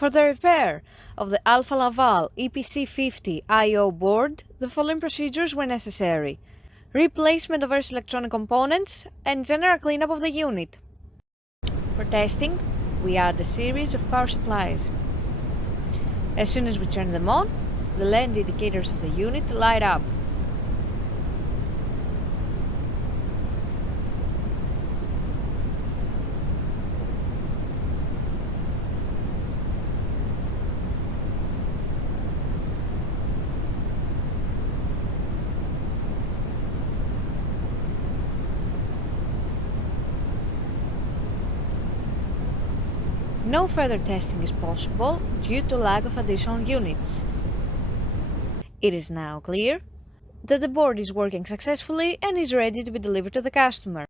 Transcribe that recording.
For the repair of the Alfa Laval EPC 50 I/O board, the following procedures were necessary: replacement of various electronic components and general cleanup of the unit. For testing, we add a series of power supplies. As soon as we turn them on, the LED indicators of the unit light up. No further testing is possible due to lack of additional units. It is now clear that the board is working successfully and is ready to be delivered to the customer.